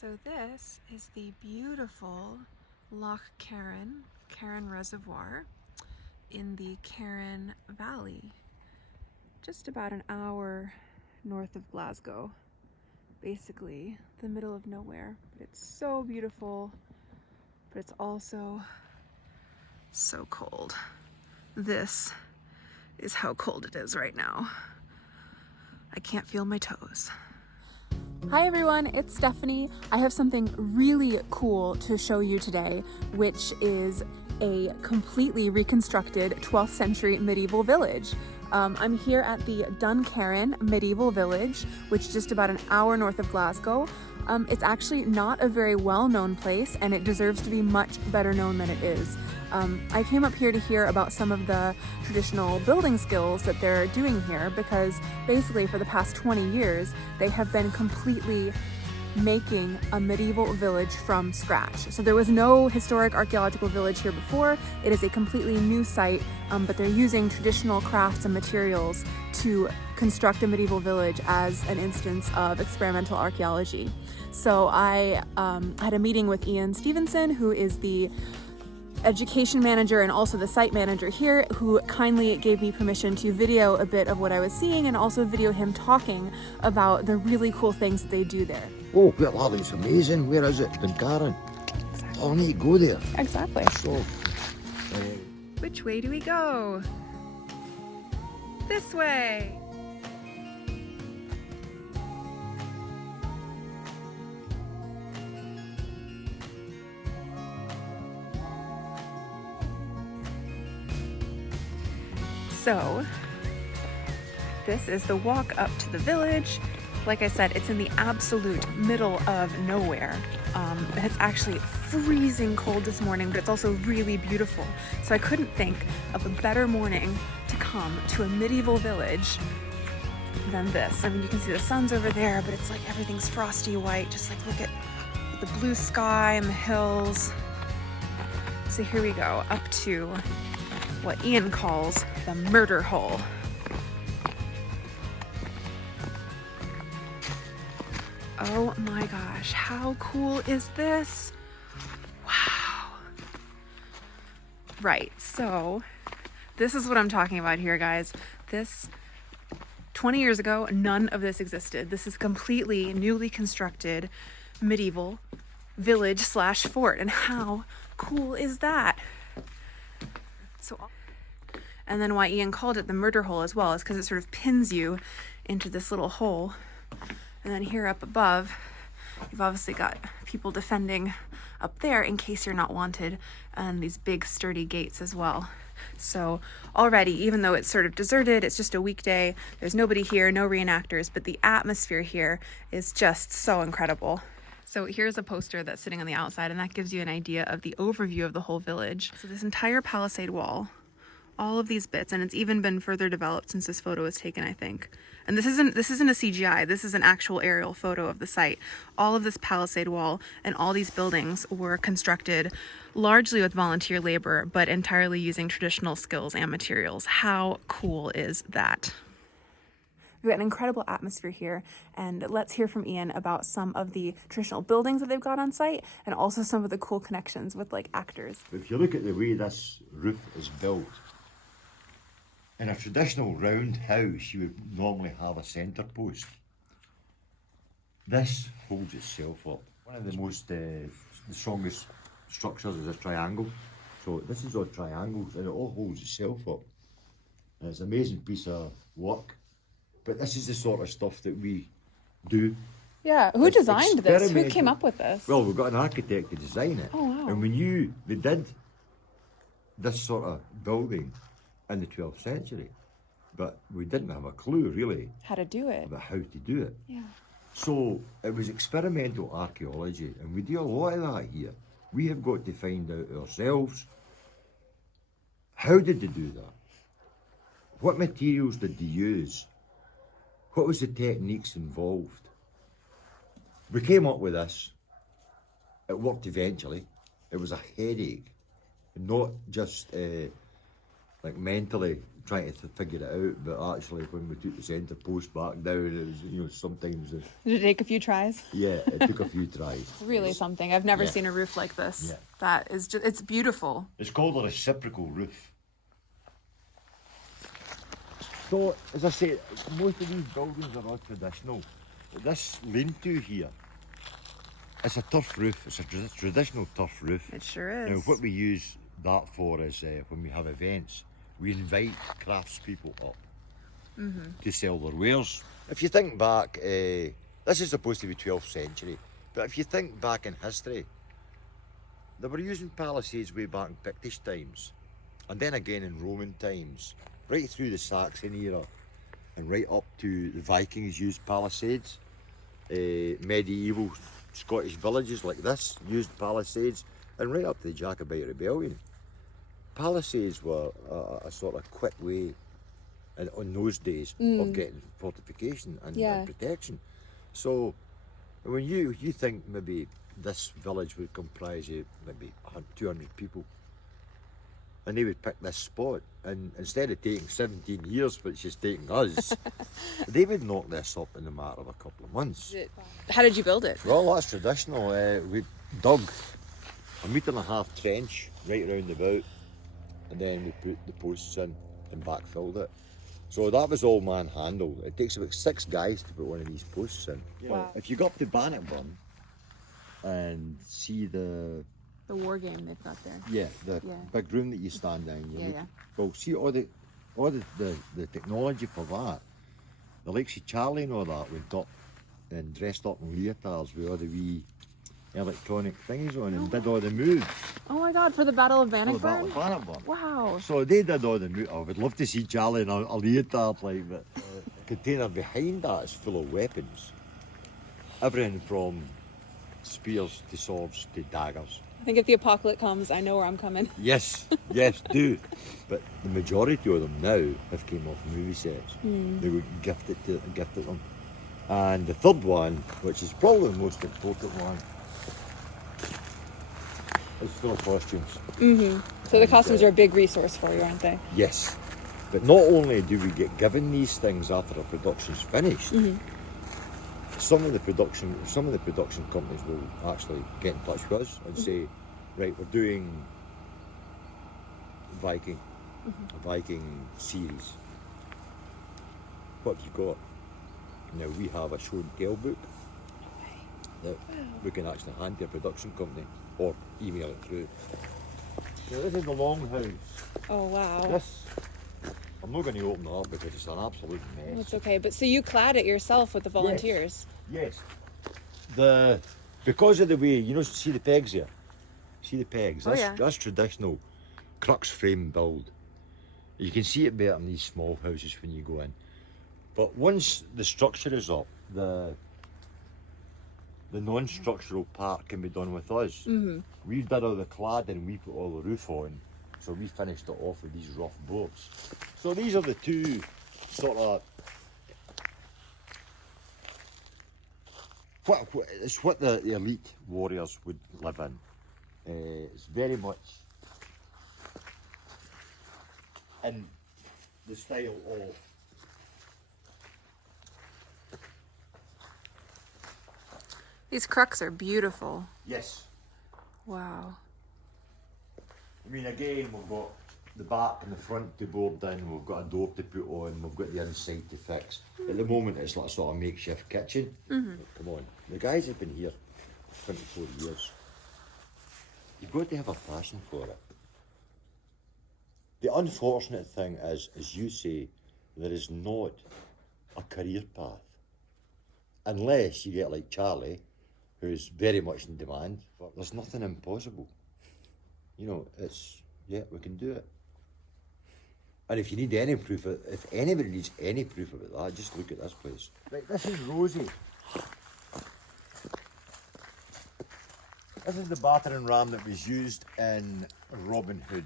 So this is the beautiful Loch Carron Reservoir in the Carron Valley, just about an hour north of Glasgow. Basically the middle of nowhere, but it's so beautiful, but it's also so cold. This is how cold it is right now. I can't feel my toes. Hi everyone, it's Stephanie. I have something really cool to show you today, which is a completely reconstructed 12th century medieval village. I'm here at the Duncarron Medieval Village, which is just about an hour north of Glasgow. It's actually not a very well-known place, and it deserves to be much better known than it is. I came up here to hear about some of the traditional building skills that they're doing here, because basically for the past 20 years they have been completely making a medieval village from scratch. So there was no historic archaeological village here before. It is a completely new site, but they're using traditional crafts and materials to construct a medieval village as an instance of experimental archaeology. So I had a meeting with Iain Stevenson, who is the education manager and also the site manager here, who kindly gave me permission to video a bit of what I was seeing and also video him talking about the really cool things that they do there. Oh, well, that's amazing. Where is it? Duncarron. Exactly. Oh, I need to go there. Exactly. So, which way do we go? This way. So, this is the walk up to the village. Like I said, it's in the absolute middle of nowhere. It's actually freezing cold this morning, but it's also really beautiful. So I couldn't think of a better morning to come to a medieval village than this. I mean, you can see the sun's over there, but it's like everything's frosty white. Just like look at the blue sky and the hills. So here we go, up to what Iain calls the murder hole. Oh my gosh, how cool is this? Wow. Right, so this is what I'm talking about here, guys. 20 years ago, none of this existed. This is completely newly constructed medieval village / fort, and how cool is that? So, and then why Iain called it the murder hole as well is because it sort of pins you into this little hole. And then here up above, you've obviously got people defending up there in case you're not wanted, and these big sturdy gates as well. So already, even though it's sort of deserted, it's just a weekday, there's nobody here, no reenactors, but the atmosphere here is just so incredible. So here's a poster that's sitting on the outside, and that gives you an idea of the overview of the whole village. So this entire palisade wall, all of these bits, and it's even been further developed since this photo was taken, I think. And this isn't a CGI, this is an actual aerial photo of the site. All of this palisade wall and all these buildings were constructed largely with volunteer labor, but entirely using traditional skills and materials. How cool is that? We've got an incredible atmosphere here, and let's hear from Iain about some of the traditional buildings that they've got on site and also some of the cool connections with like actors. if you look at the way this roof is built, in a traditional round house, you would normally have a centre post. This holds itself up. One of the most, the strongest structures is a triangle. So this is all triangles, and it all holds itself up. And it's an amazing piece of work. But this is the sort of stuff that we do. Yeah, who designed this? Who came up with this? Well, we've got an architect to design it. Oh, wow. And they did this sort of building in the 12th century, but we didn't have a clue really How to do it. about how to do it. Yeah. So it was experimental archaeology, and we do a lot of that here. We have got to find out ourselves, how did they do that? What materials did they use? What was the techniques involved? We came up with this. It worked eventually. It was a headache, not just like mentally trying to figure it out, but actually when we took the centre post back down, it was, you know, sometimes, Did it take a few tries? yeah, it took a few tries. It's really something. I've never Yeah. seen a roof like this. Yeah. That is just, it's beautiful. It's called a reciprocal roof. So, as I say, most of these buildings are all traditional. This lean-to here, it's a turf roof. It's a traditional turf roof. It sure Now, is. what we use that for is when we have events, we invite craftspeople up to sell their wares. If you think back, this is supposed to be 12th century, but if you think back in history, they were using palisades way back in Pictish times, and then again in Roman times, right through the Saxon era, and right up to the Vikings used palisades. Medieval Scottish villages like this used palisades, and right up to the Jacobite Rebellion. Palisades were a sort of quick way in those days of getting fortification and protection. So when you think maybe this village would comprise of maybe 200 people, and they would pick this spot, and instead of taking 17 years, which is taking us, they would knock this up in a matter of a couple of months. How did you build it? Well, that's traditional. We dug a 1.5 metre trench right round about, and then we put the posts in and backfilled it. So that was all man-handled. It takes about 6 guys to put one of these posts in. Wow. If you go up to Bannockburn and see the war game they've got there. the big room that you stand in, Yeah. well, see all the technology for that. The likes of Charlie and all that went up and dressed up in leotards with all the wee electronic things on and did all the moves. Oh my God, for the Battle of For the Bannockburn? Battle of Bannockburn. Wow. So they did all the moves. I would love to see Charlie in a leotard like that. The container behind that is full of weapons. Everything from spears to swords to daggers. I think if the apocalypse comes, I know where I'm coming. Yes, yes, do. But the majority of them now have came off movie sets. They were gifted them. And the third one, which is probably the most important one, is full of costumes. So the costumes are a big resource for you, aren't they? Yes, but not only do we get given these things after a production's finished, some of the production companies will actually get in touch with us and say, right, we're doing a Viking series. What have you got? Now we have a show and tell book that we can actually hand to a production company or email it through. Now this is the longhouse. Oh wow. This, I'm not going to open it up because it's an absolute mess. That's okay. But so you clad it yourself with the volunteers? Yes. Because of the way, you know, see the pegs here? See the pegs? That's traditional crux frame build. You can see it better in these small houses when you go in. But once the structure is up, the non-structural part can be done with us. We did all the cladding, we put all the roof on, so we finished it off with these rough boards. So these are the two sort of it's what the elite warriors would live in. It's very much in the style of These crux are beautiful. yes. Wow. I mean, again, we've got the back and the front to board in, we've got a door to put on, we've got the inside to fix. At the moment, it's like a sort of makeshift kitchen. Come on, the guys have been here 24 years. You've got to have a passion for it. The unfortunate thing is, as you say, there is not a career path. Unless you get like Charlie, who's very much in demand. But there's nothing impossible. You know, we can do it. And if you need any proof, if anybody needs any proof of that, just look at this place. Right, this is Rosie. This is the battering ram that was used in Robin Hood.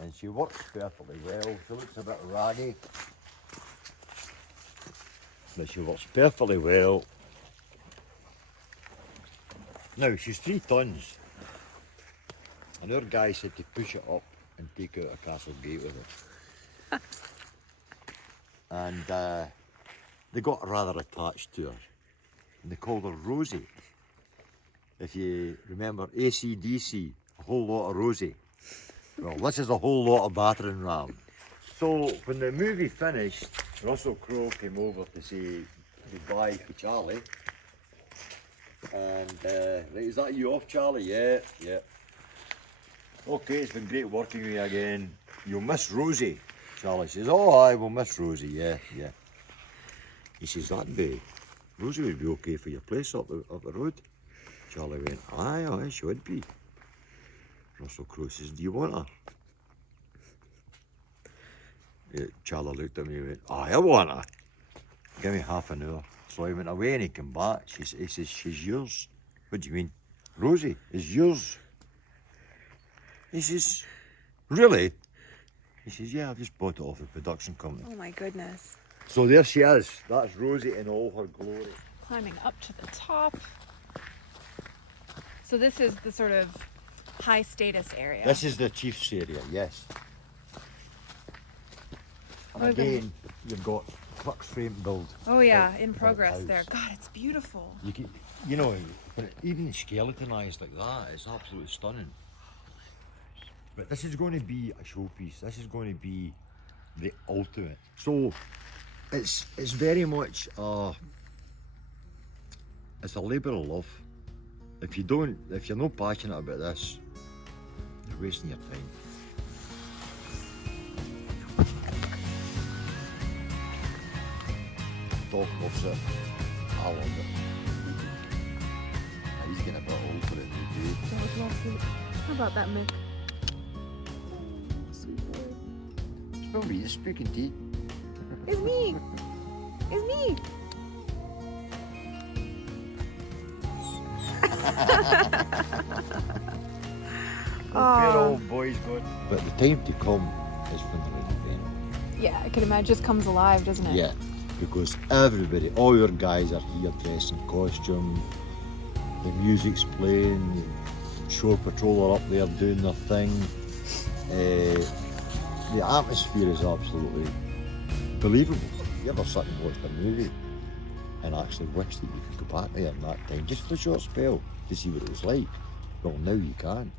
And she works perfectly well. She looks a bit raggy, but she works perfectly well. Now, she's 3 tons. And our guy said to push it up and take out a castle gate with it. And they got rather attached to her. And they called her Rosie. If you remember AC/DC, a whole lot of Rosie. Well, this is a whole lot of battering ram. So when the movie finished, Russell Crowe came over to say goodbye to Charlie. And right, is that you off, Charlie? Yeah, yeah. Okay, it's been great working with you again. You'll miss Rosie. Charlie says, oh, I will miss Rosie, yeah, yeah. He says, that'd be, Rosie would be okay for your place up the road. Charlie went, aye, aye, she would be. Russell Crowe says, do you want her? Yeah, Charlie looked at me and went, aye, I want her. Give me half an hour. So he went away and he came back. He says, she's yours. What do you mean? Rosie is yours. He says, really? He says, yeah, I've just bought it off the production company. Oh my goodness. So there she is. That's Rosie in all her glory. Climbing up to the top. So this is the sort of high status area. This is the chief's area, yes. And Oh, again, you've got crux frame build. Oh yeah, built- in built progress house. there. God, it's beautiful. You know, when even skeletonized like that, it's absolutely stunning. But this is going to be a showpiece. This is going to be the ultimate. So it's very much it's a labour of love. If you're not passionate about this, you're wasting your time. Doc loves it. I love it. He's getting a bit old for it too. How about that, Mick? Smell me, you're speaking tea. It's me! It's me! Good old boy's good. But the time to come is when they're in the venue. Yeah, I can imagine. It just comes alive, doesn't it? Yeah, because everybody, all your guys are here dressed in costume, the music's playing, the shore patrol are up there doing their thing. The atmosphere is absolutely believable. You ever sit and watch a movie and actually wish that you could go back there in that time, just for a short spell, to see what it was like? Well, now you can.